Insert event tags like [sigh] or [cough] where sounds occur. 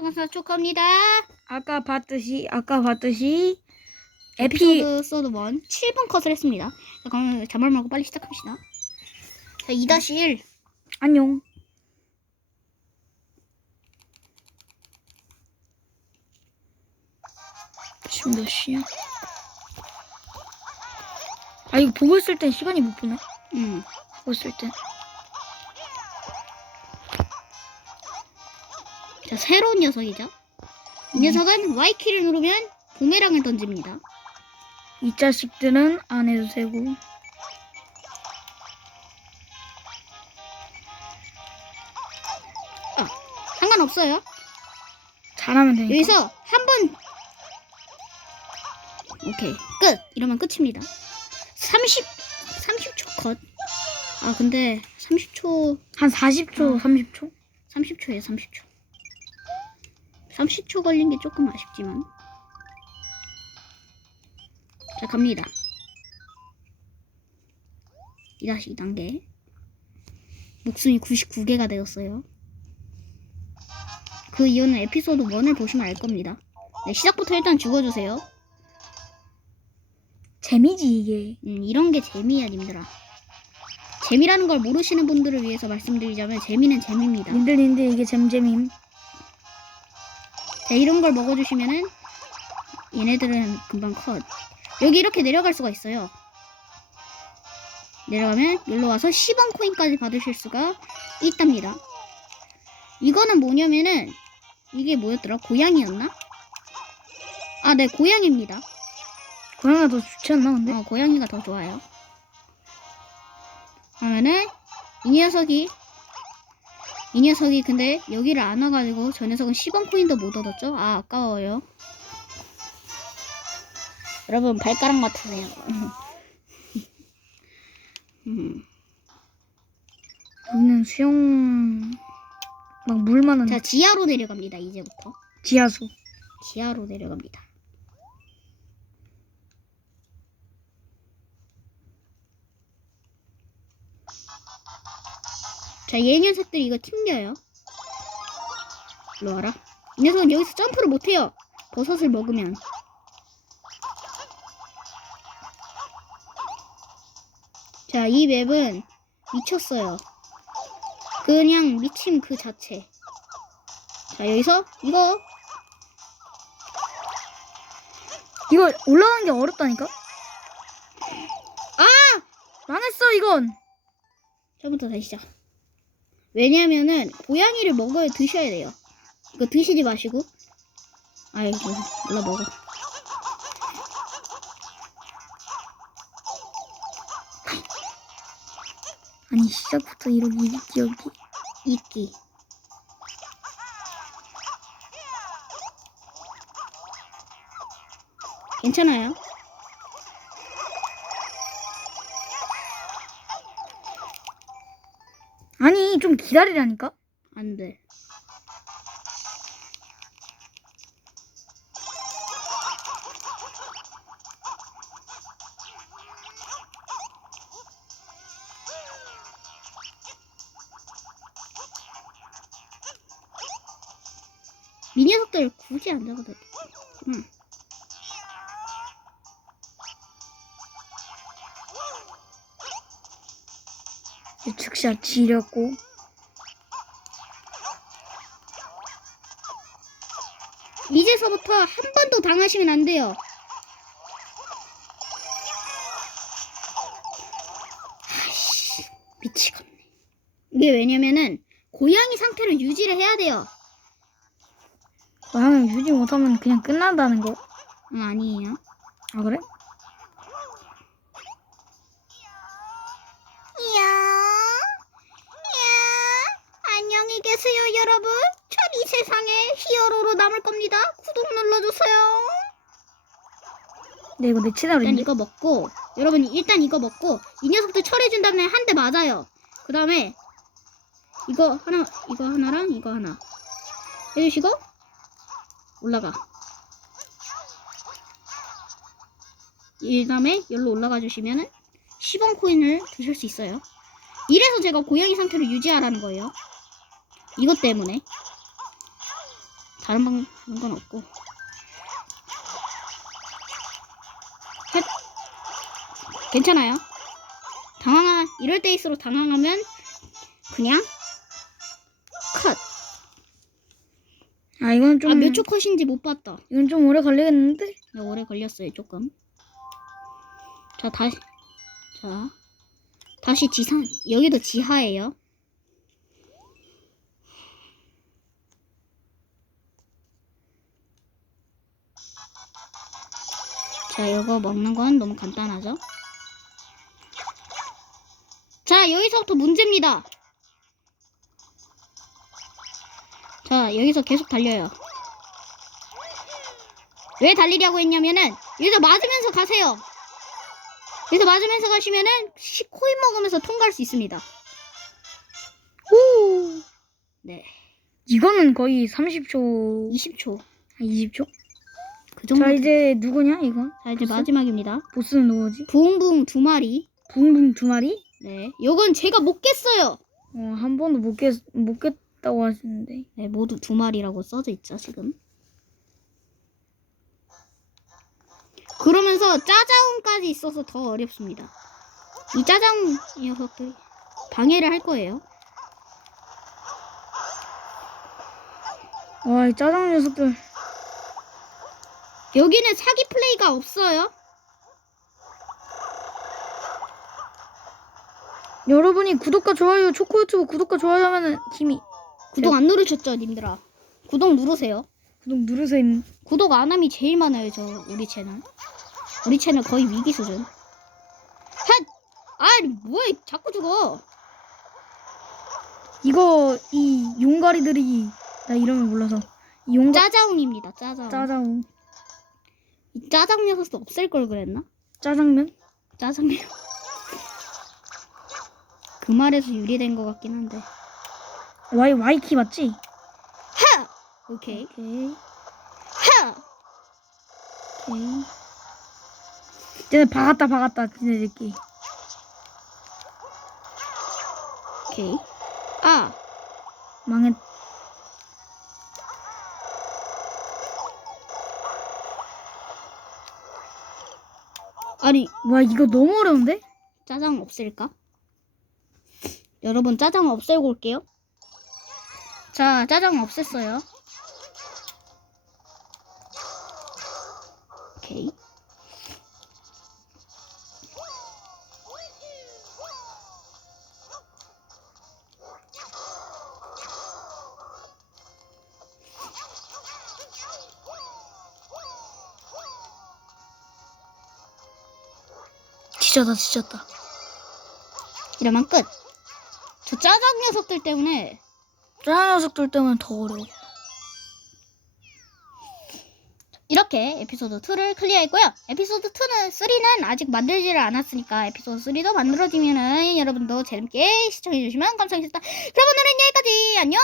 상사 갑니다. 아까 봤듯이 아까 봤듯이 에피 에피소드 소드 1 7분 컷을 했습니다. 자, 그럼 자말 말고 빨리 시작합시다. 자, 2-1 안녕. 지금 몇 시야? 아 이거 보고 있을 땐 시간이 못 보네. 음. 보고 있을 땐. 새로운 녀석이죠. 이 녀석은 Y키를 누르면 부메랑을 던집니다. 이 자식들은 안 해도 되고. 상관없어요. 잘하면 되니까. 여기서 한 번 오케이 끝 이러면 끝입니다 30 30초 컷 아 근데 30초 한 40초, 30초? 30초에 30초 30초 걸린 게 조금 아쉽지만. 자 갑니다. 2다시 2단계. 목숨이 99개가 되었어요. 그 이유는 에피소드 1을 보시면 알 겁니다. 네, 시작부터 일단 죽어주세요. 재미지 이게. 음, 이런 게 재미야 님들아. 재미라는 걸 모르시는 분들을 위해서 말씀드리자면 재미는 재미입니다. 님들 님들 이게 잼잼임. 자, 이런 걸 먹어주시면은 얘네들은 금방 컷. 여기 이렇게 내려갈 수가 있어요. 내려가면 여기로 와서 10원 코인까지 받으실 수가 있답니다. 이거는 뭐냐면은 이게 뭐였더라? 고양이였나? 아, 네, 고양이입니다. 고양이가 더 좋지 않나 근데? 어, 고양이가 더 좋아요. 그러면은 이 녀석이 이 녀석이 근데 여기를 안 와가지고 저 녀석은 10원 코인도 못 얻었죠? 아 아까워요. 여러분 발가락 같으세요. [laughs] 음. 여기는 수영 막물 많은 자 지하로 내려갑니다. 이제부터 지하수. 지하로 내려갑니다. 자, 얘 녀석들이 이거 튕겨요. 일로 와라. 이 녀석은 여기서 점프를 못해요. 버섯을 먹으면. 자, 이 맵은 미쳤어요. 그냥 미침 그 자체. 자, 여기서 이거 이거 올라가는 게 어렵다니까? 아! 망했어 이건. 처음부터 다시 시작. 왜냐면은 고양이를 먹어야 드셔야 돼요. 이거 드시지 마시고. 아이고, 몰라 먹어. 아니 시작부터 이렇게 이기 여기. 이끼. 괜찮아요. 아니 좀 기다리라니까. 안 돼. 이 녀석들 굳이 안 잡아도 돼. 응. 즉샷 지렸고. 이제서부터 한 번도 당하시면 안 돼요. 아이씨, 미치겠네. 이게 왜냐면은 고양이 상태를 유지를 해야 돼요. 나는 유지 못하면 그냥 끝난다는 거. 응, 아니에요. 아 그래? 안녕히 계세요, 여러분. 전 이 세상의 히어로로 남을 겁니다. 구독 눌러주세요. 네 이거 내 일단 채널인데. 이거 먹고 여러분 일단 이거 먹고 이 녀석들 처리해준 다음에 한 대 맞아요. 그 다음에 이거 하나 이거 하나랑 이거 하나 해주시고 올라가. 이 다음에 여기로 올라가 주시면은 10원 코인을 드실 수 있어요. 이래서 제가 고양이 상태를 유지하라는 거예요. 이것 때문에. 다른 방 다른 건 없고. 헷. 괜찮아요. 당황하 이럴 때일수록 당황하면 그냥 컷. 아 이건 좀 아 몇 초 컷인지 못 봤다. 이건 좀 오래 걸리겠는데? 네, 오래 걸렸어요 조금. 자 다시 자 다시 지상 여기도 지하예요. 자 이거 먹는 건 너무 간단하죠? 자 여기서부터 문제입니다. 자 여기서 계속 달려요. 왜 달리려고 했냐면은 여기서 맞으면서 가세요. 여기서 맞으면서 가시면은 시- 코인 먹으면서 통과할 수 있습니다. 오 네, 이거는 거의 30초 20초. 아, 20초? 그 정도. 자 이제 누구냐 이거? 자 이제 보스? 마지막입니다. 보스는 누구지? 부웅부웅 두 마리. 붕붕 두 마리? 네, 요건 제가 못 깼어요. 어, 한 번도 못 깼, 못 깼다고 하시는데. 네, 모두 두 마리라고 써져 있죠 지금. 그러면서 짜자운까지 있어서 더 어렵습니다. 이 짜자운 녀석들이 방해를 할 거예요. 와, 이 짜장 녀석들. 여기는 사기 플레이가 없어요. 여러분이 구독과 좋아요, 초코 유튜브 구독과 좋아요 하면은 힘이. 구독 안 누르셨죠, 님들아? 구독 누르세요. 구독 누르세요. 임. 구독 안 함이 제일 많아요, 저 우리 채널. 우리 채널 거의 위기 수준. 핫! 아니 뭐야, 자꾸 죽어. 이거, 이 용가리들이, 나 이름을 몰라서. 이 용가, 짜자운입니다, 짜자운. 짜장, 이 짜장 녀석도 없앨 걸 그랬나? 짜장면? 짜장면. 그 말에서 유리된 것 같긴 한데. 와이, 와이키 맞지? 하! 오케이. 오케이. 하! 오케이. 쟤네 박았다, 박았다, 쟤네들끼리. 오케이. 아! 망했. 아니, 와, 이거 너무 어려운데? 짜장 없앨까? 여러분 짜장 없애고 올게요. 자, 짜장 없앴어요. 지쳤다, 지쳤다. 이러면 끝. 저 짜장 녀석들 때문에 짜장 녀석들 때문에 더 어려워. 이렇게 에피소드 2를 클리어했고요. 에피소드 2는 3는 아직 만들지를 않았으니까 에피소드 3도 만들어지면은 여러분도 재밌게 시청해주시면 감사하겠습니다. 그럼 오늘은 여기까지 안녕.